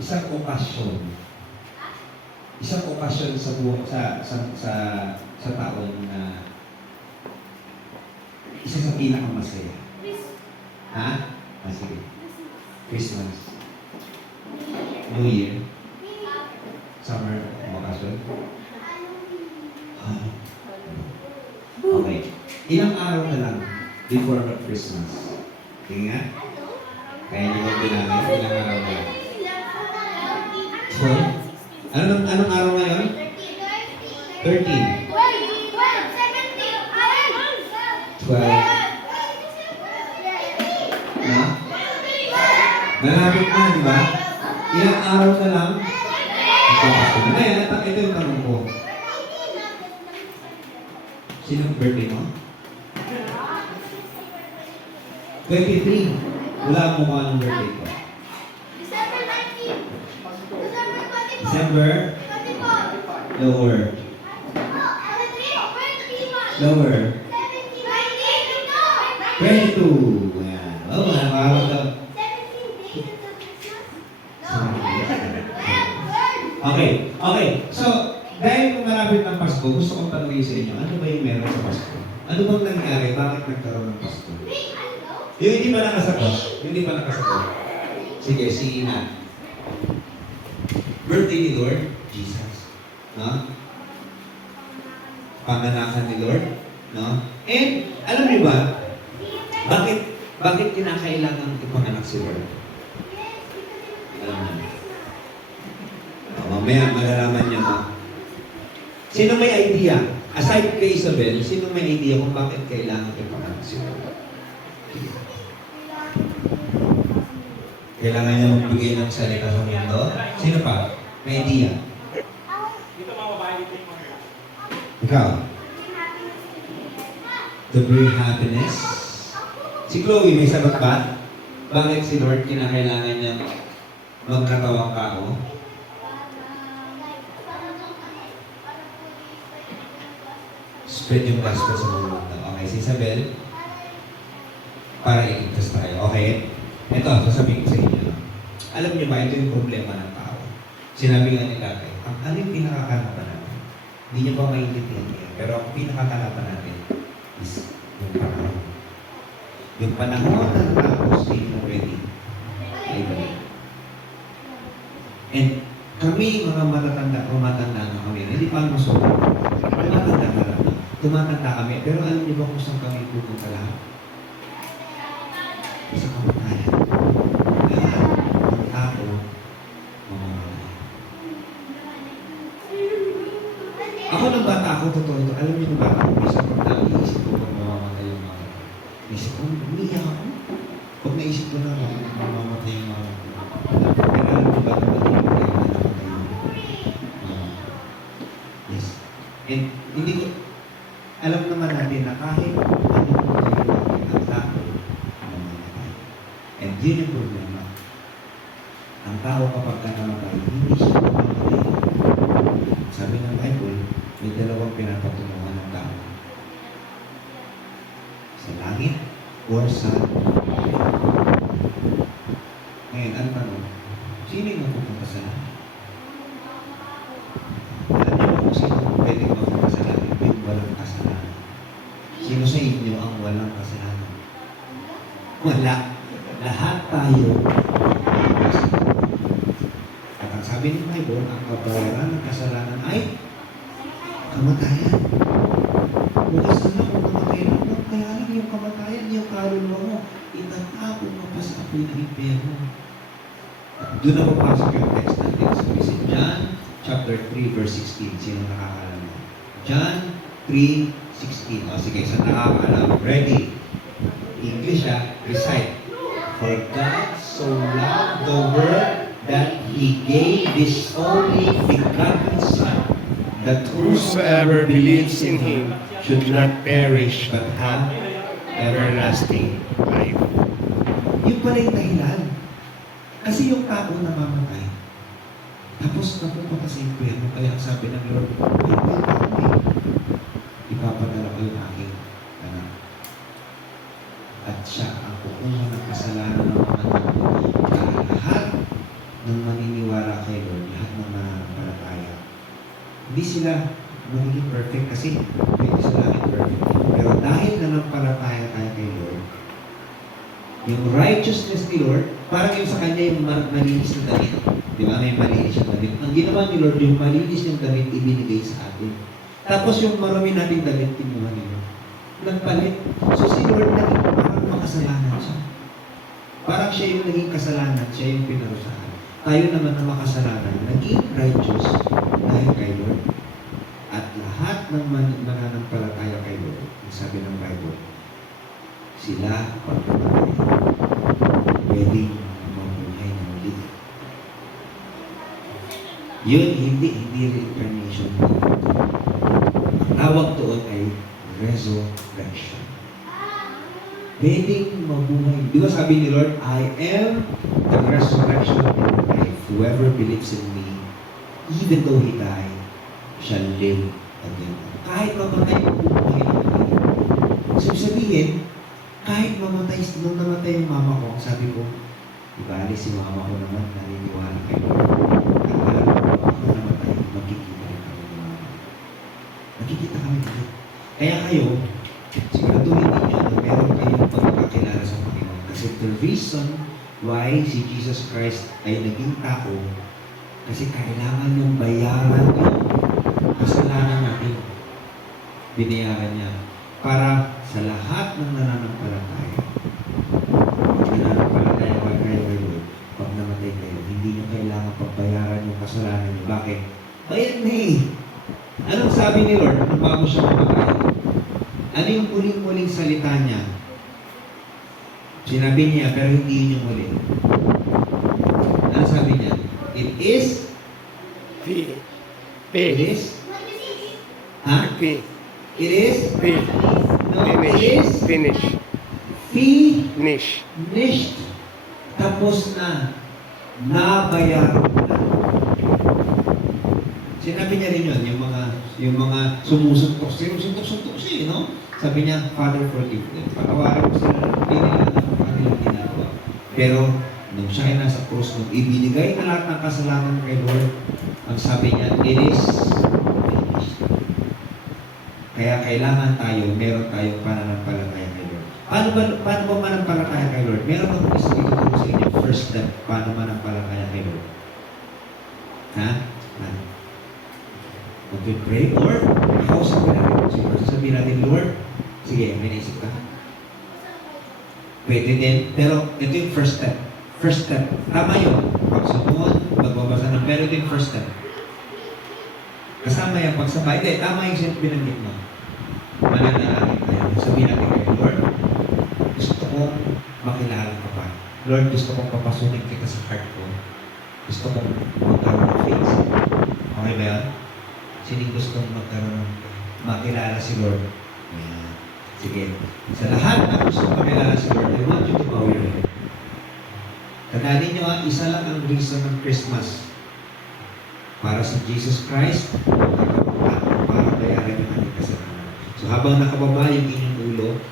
isang okasyon. Isang okasyon sa buhay, sa taon na isa sa pinakamasaya. Ha? Sige. Christmas. New Year. Summer vacation. Okay. Ilang araw na lang before Christmas. Tingnan. Kaya niyo ba bilangin? Ilang araw na lang? 12? Anong araw ngayon? 13. 12. Na? Malapit na, di ba? Ilang araw na lang? Magpapasko na. Ngayon, ito yung tanong ko. Sinong birthday mo? 23. Wala mo kung anong birthday ko. December? Lower. Lower. 22. Ayan. Oh, nakakawag ka. Okay. So, dahil kung malapit ng Pasko, gusto kong tanungin sa inyo, ano ba yung meron sa Pasko? Ano bang nangyari? Bakit nagkaroon ng Pasko? Yung hindi pa nakasagot. Sige, si Ina. Birthday ni Lord, Jesus. No? Panganakan ni Lord. No? And, alam niyo ba, bakit kinakailangan ipanganak si Lord? Alam niyo. Mamaya, malalaman niyo mo. Sino may idea? Aside kay Isabel, sino may idea kung bakit kailangan ipanganak si Lord? Kailangan niya magbigay ng salita sa mundo? Sino pa? May idea? Ikaw? To bring happiness? Si Chloe, may sagot ba? Bakit si Lord kinakailangan niya magkatawang kao? Spread yung gospel sa mundo. Okay, si Isabel? Para iligtas tayo. Okay? Ito, sasabihin ko sa inyo. Alam niyo ba, ito yung problema ng tao. Sinabi nga ni Tatay, ano yung pinakakalaban natin? Hindi niyo pa maintindihan niya. Pero ang pinakakalaban natin is yung panahon. Yung panahon na natapos, hindi mo ready. And kami, mga matanda na kami, hindi pa masobrang. Tumatanda kami. Pero alam niyo ba kung saan kami pupunta lahat? Sa kamatayan. Lahat ng tao, ako ng bata ako, totoo ito. Alam niyo ng bata ako, isang pagdami, isip ko pag mamamatay yung mga isip ko, umiyak ako. Pag naisip ko na, mamamatay yung mga pero alam niyo ba yes. And hindi ko, alam naman natin na kahit anong gagawin ang tao, and yun yung problema. Ang tao kapag ka namatay, hindi siya mamatay. Sabi ng Bible, may dalawang pinapatunuhan ng tao. Sa langit or sa ngayon, ang tanong, sino yung mapupunta sa langit? Alam niyo kung sino pwedeng mapunta sa langit? Yung walang kasalanan. Sino sa inyo ang walang kasalanan? Wala. Lahat tayo. At ang sabi ng Bible, ang kabayaran ng kasalanan ay kamatayan. Bukas na kung namatay na mo, kaya lang yung kamatayan, yung kaluluwa mo, itatapon mo pa sa apoy ng impyerno. Doon na papasok yung text natin. Sabi si John chapter 3 verse 16. Sino nakakaalam mo? John 3:16. O sige, sa nakakaalam. Ready? English recite. For God so loved the world that He gave His only begotten Son, that Whosoever believes in Him should not perish but have everlasting life. Yung pala yung dahilan. Kasi yung tao namamatay. Tapos napupunta sa impyerno. Kaya ang sabi ng Lord, ipapadala ko yung aking anak. At siya ang kukuha ng kasalanan ng mga tao. Kaya lahat ng maniniwala Hindi sila magiging perfect kasi hindi sila perfect. Pero dahil nanampalataya tayo kay Lord, yung righteousness ni Lord, parang yung sa kanya yung malinis na damit. Di ba? May malinis yung damit. Ang ginawa ni Lord, yung malinis yung damit ibinigay sa atin. Tapos yung marami nating damit, kinuha ni Lord. Nagpalit. So si Lord naging parang makasalanan siya. Parang siya yung naging kasalanan, siya yung pinarusahan. Tayo naman na makasalanan, naging righteous dahil kay Lord. At lahat ng mananampalataya kay Lord, ang sabi ng Bible, sila pag namatay, pwedeng mabuhay ng muli. Yun, hindi reincarnation. Ang tawag doon ay resurrection. Pwedeng mabuhay. Di ba sabi ni Lord, I am the resurrection and life. Whoever believes in me, even though he died, shall live again. Kahit mamatay, mabubuhay na tayo. So sabihin, kahit mamatay, nung namatay yung mama ko, sabi ko, ibali si mama ko naman, naniniwala kay Lord. At alam ko, ako namatay, magkikita rin kami ni mama. Magkikita kami dito. Kaya kayo, siguraduhin ninyo na meron kayong pagkakakilala sa Panginoon. Kasi the reason why si Jesus Christ ay naging tao, kasi kailangan yung bayaran yung kasalanan natin. Binayaran niya. Para sa lahat ng nananampalataya, kayo kay Lord, pag namatay kayo, hindi niyo kailangan pagbayaran yung kasalanan niyo. Bakit? Bayad na eh. Anong sabi ni Lord nung bago siya mamatay? Ano yung muling-muling salita niya? Sinabi niya, pero hindi yun yung muli. Ano sabi niya? It is? It is? Ha? It is? No, it is? Finish. Finished. Nish. Tapos na. Nabayaran na. Sinabi niya rin yun, yung mga sumusuntok siya, no? Sabi niya, Father, forgive them. Patawarin mo sila ng pinila ng kanilang ginagawa. Pero, nung siya ay nasa cross, nung ibinigay na lahat ng kasalanan kay Lord, ang sabi niya, it is finished. Kaya kailangan tayo, meron tayong pananampalataya kay Lord. Paano ba manampalataya kay Lord? Meron akong isa ituturo sa inyo, first step, paano manampalataya kay Lord. Ha? Ano? Mag-pray or kausapin natin. Siguro sasabihin natin, Lord, sige, may naisip ka. Pwede din. Pero ito yung first step. First step. Tama yun. Pagsumunod, magbabasa ng pero ito yung first step. Kasama yung pagsabay. Hindi, tama yung binanggit mo. Mananalangin tayo. Sabihin natin kayo, Lord, gusto kong makilala ka pa. Lord, gusto kong papasukin kita sa heart ko. Gusto kong magkaroon ng faith. Okay ba yan? Sining gustong makilala si Lord. Ayan. Sige. Sa lahat na gustong makilala si Lord, I want you to bow your head. Tandaan niyo isa lang ang reason ng Christmas. Para si Jesus Christ, para bayaran yung ating kasalanan. So habang nakababa yung inyong ulo,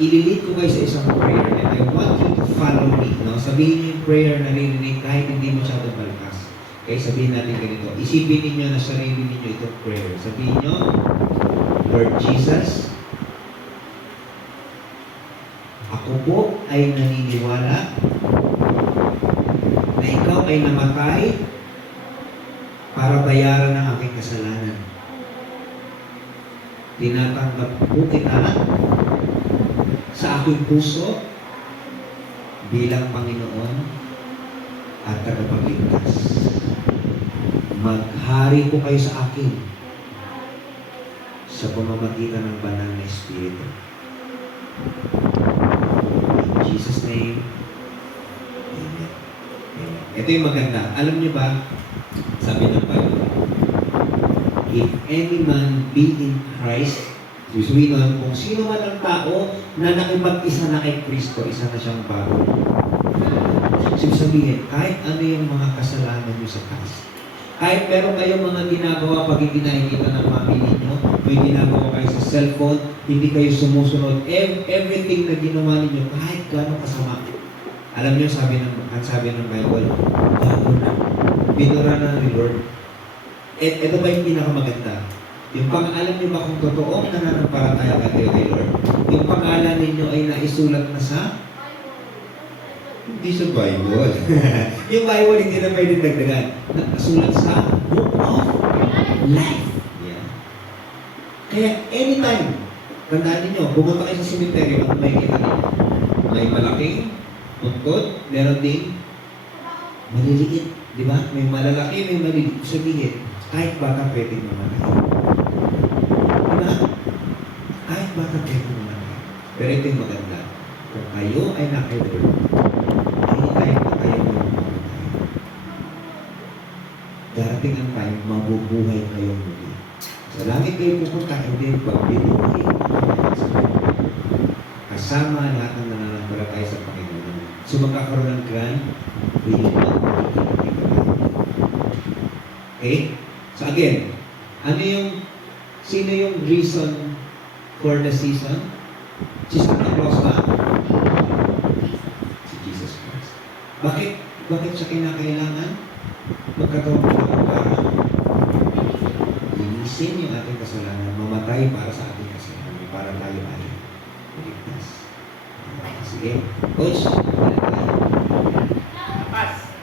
ililid ko kayo sa isang prayer and I want you to follow me. No? Sabihin niyo yung prayer na narinig kahit hindi masyadong malakas. Okay, sabihin natin ganito. Isipin ninyo na sarili ninyo itong prayer. Sabihin nyo, Lord Jesus, ako po ay naniniwala na ikaw ay namatay para bayaran ang aking kasalanan. Tinatanggap po kita sa aking puso bilang Panginoon at tagapagligtas. Maghari po kayo sa akin sa pamamagitan ng banal na Espiritu. In Jesus' name, Amen. Amen. Ito yung maganda. Alam niyo ba, sabi ng Bible, if any man be in Christ, sabihin nun, kung sino man ang tao na nakipag-isa na kay Kristo, isa na siyang bago. Sabihin, kahit ano yung mga kasalanan niyo sa past, kahit meron kayong mga ginagawa pag hindi nakikita ng mami ninyo, may ginagawa kayo sa cellphone, hindi kayo sumusunod, everything na ginawa ninyo, kahit gano'ng kasama. Alam niyo, sabi ng Bible, bago na. Binura na ni Lord. ito ba yung pinakamaganda? Yung pangalan niyo ba kung totoong nananampalataya kayo kay Lord? Yung pangalan ninyo ay naisulat na sa? Hindi sa Bible. Yung Bible hindi na pwede dagdagan. Nakasulat sa Book of Life. Yeah. Kaya anytime, tandaan ninyo, pumunta kayo sa cemetery, ano may kita ninyo? May malaking tungkod, meron ding maliliit. Di ba? May malalaki, may maliliit. Sabihin, kahit bata pwedeng mamatay. Di ba? Kahit bata pwedeng mamatay. Pero ito yung maganda. Kung kayo ay nakilor, anytime na kayo mamatay, darating ang time, mabubuhay kayo muli. Sa langit kayo pupunta, hindi pag binuhay kasama lahat ng nananampalataya sa Panginoon. So magkakaroon ng grand reunion. Okay? So again, sino yung reason for the season? Si Santa Claus ba? Si Jesus Christ. Bakit siya kinakailangan? Magkataon para linisin yung ating kasalanan, mamatay para sa ating kasalanan, para tayo ay maligtas. Sige. Coach,